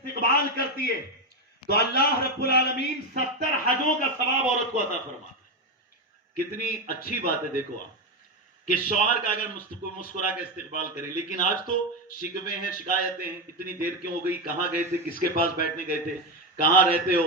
استقبال करती है तो अल्लाह रब्बुल आलमीन 70 हजों का सवाब औरत को अता फरमाता है। कितनी अच्छी बात है। देखो आप कि शौहर का अगर मुस्कुरा के इस्तेकबाल करें, लेकिन आज तो शिकवे हैं, शिकायतें हैं, इतनी देर क्यों हो गई, कहां गए थे, किसके पास बैठने गए थे, कहां रहते हो,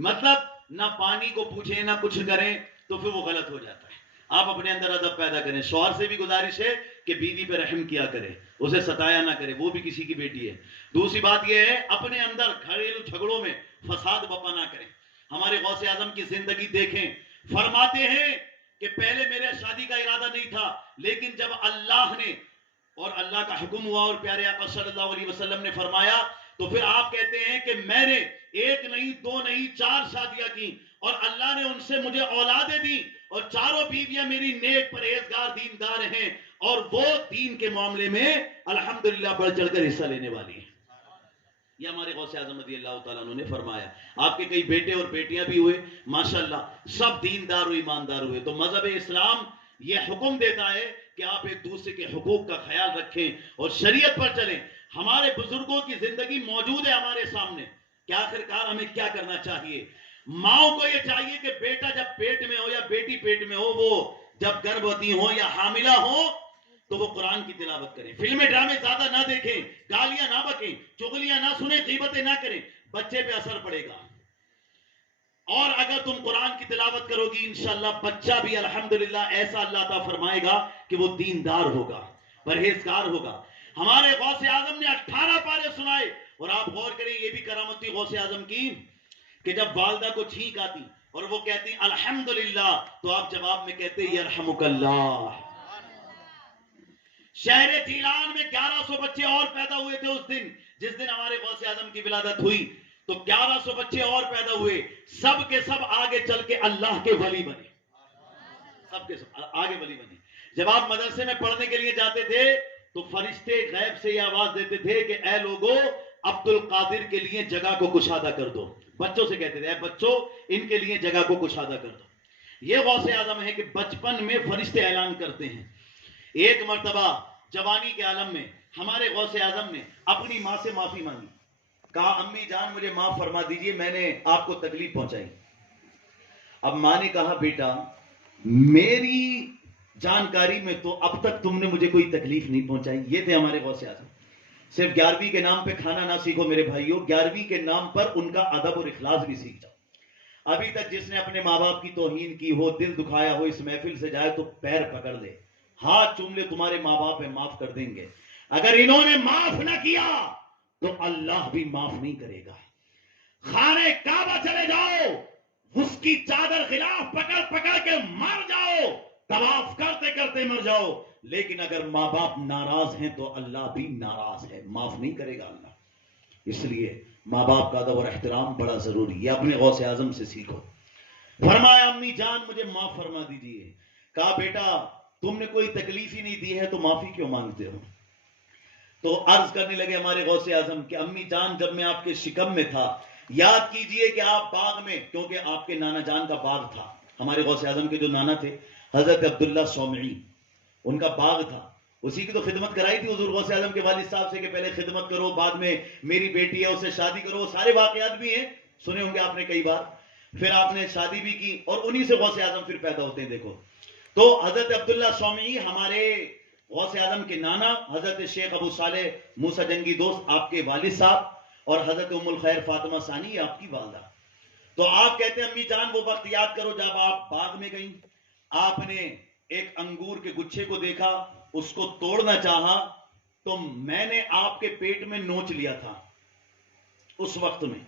मतलब ना पानी को पूछे ना कुछ करें, तो फिर वो गलत हो जाता है। आप अपने अंदर अदब पैदा करें। शौहर से भी गुजारिश है कि बीवी पे रहम किया करे, उसे सताया ना करे, वो भी किसी की बेटी है। दूसरी बात यह है, अपने अंदर घरेलू झगड़ों में फसाद बपा ना करें। हमारे गौसे आजम की जिंदगी देखें, फरमाते हैं कि पहले मेरे शादी का इरादा नहीं था, लेकिन जब अल्लाह ने और अल्लाह का हुक्म हुआ और प्यारे आका सल्लल्लाहु अलैहि वसल्लम ने फरमाया, तो फिर आप कहते हैं कि मैंने एक नहीं, दो नहीं, 4 शादियां की और अल्लाह ने उनसे मुझे औलादें दी और चारों बीवियां मेरी नेक, परहेजगार, दीनदार हैं और वो दीन के मामले में अल्हम्दुलिल्लाह बढ़ चढ़कर हिस्सा लेने वाली है। ये हमारे गौसे आज़म रज़ियल्लाहु ताला अन्हु ने फरमाया। आपके कई बेटे और बेटियां भी हुए, माशाल्लाह, सब दीनदार और ईमानदार हुए। तो मजहब इस्लाम ये हुक्म देता है कि आप एक दूसरे के हुकूक का ख्याल रखें और शरीयत पर चलें। हमारे बुजुर्गों की जिंदगी मौजूद है हमारे सामने कि आखिरकार हमें क्या करना चाहिए। माओ को यह चाहिए कि बेटा जब पेट में हो या बेटी पेट में हो, वो जब गर्भवती हो या हामिला हो, तो वो कुरान की तिलावत करें, फिल्में ड्रामे ज्यादा ना देखें, गालियां ना बकें, चुगलियां ना सुने, गीबतें ना करें, बच्चे पे असर पड़ेगा। और अगर तुम कुरान की तिलावत करोगी, इंशाअल्लाह बच्चा भी अल्हम्दुलिल्लाह ऐसा अल्लाह ताला फरमाएगा कि वो दीनदार होगा, परहेजगार होगा। हमारे गौसे आजम ने 18 पारे सुनाए और आप गौर करें, ये भी करामती गौसे आजम की कि जब वालदा को छींक आती और वो कहती अल्हम्दुलिल्लाह, तो आप जवाब में कहते यरहमुकल्लाह। शहर जीलान में 1100 बच्चे और पैदा हुए थे उस दिन, जिस दिन हमारे गौसे आजम की विलादत हुई, तो 1100 बच्चे और पैदा हुए। सब के सब आगे चल के अल्लाह के वली बने, सब के सब आगे वली बने। जब आप मदरसे में पढ़ने के लिए जाते थे तो फरिश्ते गैब से ये आवाज देते थे कि ऐ लोगों, अब्दुल कादिर के लिए जगह को कुशादा कर दो। बच्चों से कहते थे, ऐ बच्चों, इनके लिए जगह को कुशादा कर दो। ये गौसे आजम है कि बचपन में फरिश्ते ऐलान करते हैं। एक मर्तबा जवानी के आलम में हमारे गौसे आजम ने अपनी मां से माफी मांगी, कहा अम्मी जान मुझे माफ फरमा दीजिए, मैंने आपको तकलीफ पहुंचाई। अब मां ने कहा बेटा, मेरी जानकारी में तो अब तक तुमने मुझे कोई तकलीफ नहीं पहुंचाई। ये थे हमारे गौसे आजम। सिर्फ 11वीं के नाम पे खाना ना सीखो मेरे भाइयों, 11वीं के नाम पर उनका अदब और इखलास भी सीख जाओ। अभी तक जिसने अपने माँ बाप की तौहीन की हो, दिल दुखाया हो, इस महफिल से जाए तो पैर पकड़ ले, हाथ चूम ले, तुम्हारे माँ बाप है, माफ कर देंगे। अगर इन्होंने माफ ना किया तो अल्लाह भी माफ नहीं करेगा। खाने काबा चले जाओ, उसकी चादर खिलाफ पकड़ पकड़ के मर जाओ, तवाफ करते करते मर जाओ, लेकिन अगर माँ बाप नाराज हैं तो अल्लाह भी नाराज है, माफ नहीं करेगा अल्लाह। इसलिए माँ बाप का अदब और एहतराम बड़ा जरूरी है, अपने गौसे आजम से सीखो। फरमाया अम्मी जान मुझे माफ फरमा दीजिए। कहा बेटा तुमने कोई तकलीफ ही नहीं दी है तो माफी क्यों मांगते हो। तो अर्ज करने लगे हमारे गौसे आजम कि अम्मी जान जब मैं आपके शिकम में था, याद कीजिए कि आप बाग में, क्योंकि आपके नाना जान का बाग था, हमारे गौसे आजम के जो नाना थे हजरत अब्दुल्ला सौमई, उनका बाग था, उसी की तो खिदमत कराई थी हुजूर गौसे आजम के वालिद साहब से कि पहले खिदमत करो, बाद में मेरी बेटी है उससे शादी करो। सारे वाकयात भी हैं, सुने होंगे आपने कई बार। फिर आपने शादी भी की और उन्हीं से गौसे आजम फिर पैदा होते हैं। देखो तो हजरत अब्दुल्ला सौमई हमारे गौसे आजम के नाना, हजरत शेख अबू सालेह मूसा जंगी दोस्त आपके वालिद साहब, और हजरत उम्मुल खैर फातिमा सानी आपकी वालदा। तो आप कहते हैं अम्मी जान वो वक्त याद करो जब आप बाग में गई, आपने एक अंगूर के गुच्छे को देखा, उसको तोड़ना चाहा तो मैंने आपके पेट में नोच लिया था उस वक्त में।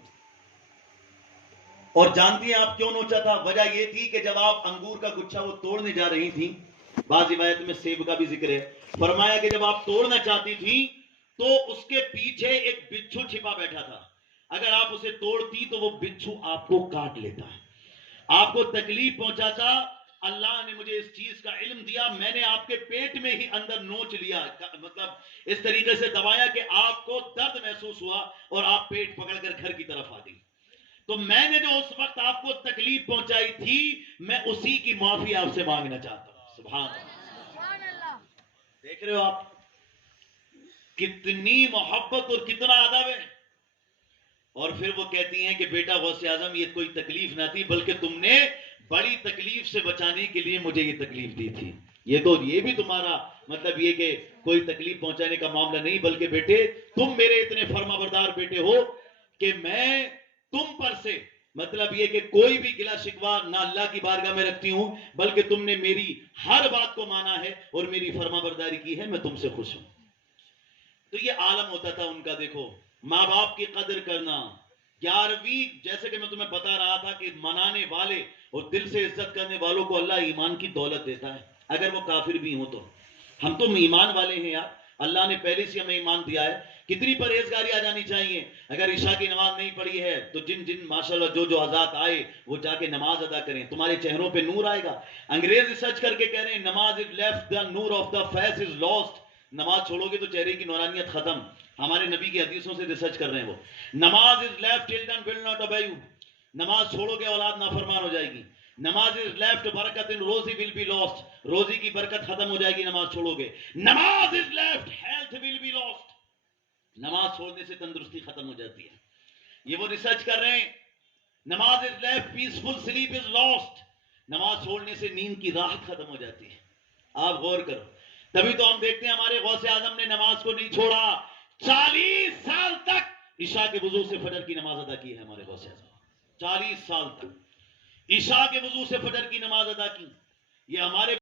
और जानती हैं आप क्यों नोचा था? वजह यह थी कि जब आप अंगूर का गुच्छा वो तोड़ने जा रही थी, बाद रिवायत में सेब का भी जिक्र है, फरमाया कि जब आप तोड़ना चाहती थी तो उसके पीछे एक बिच्छू छिपा बैठा था, अगर आप उसे तोड़ती तो वो बिच्छू आपको काट लेता, आपको तकलीफ पहुंचाता। अल्लाह ने मुझे इस चीज का इल्म दिया, मैंने आपके पेट में ही अंदर नोच लिया, मतलब इस तरीके से दबाया कि आपको दर्द महसूस हुआ और आप पेट पकड़कर घर की तरफ आ गई। तो मैंने जो उस वक्त आपको तकलीफ पहुंचाई थी, मैं उसी की माफी आपसे मांगना चाहता हूं। सुभान अल्लाह। देख रहे हो आप कितनी मोहब्बत और कितना अदब है। اور پھر وہ کہتی ہیں کہ بیٹا غوث اعظم یہ کوئی تکلیف نہ تھی بلکہ تم نے بڑی تکلیف سے بچانے کے لیے مجھے یہ تکلیف دی تھی. یہ بھی تمہارا مطلب یہ کہ کوئی تکلیف پہنچانے کا معاملہ نہیں بلکہ بیٹے تم میرے اتنے فرما بردار بیٹے ہو کہ میں تم پر سے مطلب یہ کہ کوئی بھی گلا شکوہ نہ اللہ کی بارگاہ میں رکھتی ہوں بلکہ تم نے میری ہر بات کو مانا ہے اور میری فرما برداری کی ہے, میں تم سے خوش ہوں. تو یہ عالم ہوتا تھا ان کا. دیکھو ماں باپ کی قدر کرنا. 11ویں جیسے کہ میں تمہیں بتا رہا تھا کہ منانے والے اور دل سے عزت کرنے والوں کو اللہ ایمان کی دولت دیتا ہے اگر وہ کافر بھی ہوں تو. ہم تو ایمان والے ہیں یار, اللہ نے پہلے سے ہمیں ایمان دیا ہے. کتنی پرہیزگاری آ جانی چاہیے. اگر عشاء کی نماز نہیں پڑھی ہے تو جن ماشاءاللہ جو حضرات آئے وہ جا کے نماز ادا کریں, تمہارے چہروں پہ نور آئے گا. انگریز ریسرچ کر کے کہہ رہے ہیں نماز از لیفٹ دا نور of the face is lost. نماز چھوڑو گے تو چہرے کی نورانیت ختم. ہمارے نبی کی حدیثوں سے ریسرچ کر رہے ہیں وہ. نماز is left children will not obey you. نماز چھوڑو گے اولاد نافرمان ہو جائے گی. نماز از لیفٹ برکت ان روزی ول بی لاسٹ. روزی کی برکت ختم ہو جائے گی نماز چھوڑو گے. نماز is left health will be lost. نماز چھوڑنے سے تندرستی ختم ہو جاتی ہے. یہ وہ ریسرچ کر رہے ہیں. نماز is left peaceful sleep is lost. نماز چھوڑنے سے نیند کی راحت ختم ہو جاتی ہے. آپ غور کرو. تبھی تو ہم دیکھتے ہیں ہمارے غوث اعظم نے نماز کو نہیں چھوڑا. 40 سال تک عشاء کے وضو سے فجر کی نماز ادا کی ہے ہمارے غوث اعظم. 40 سال تک عشاء کے وضو سے فجر کی نماز ادا کی. یہ ہمارے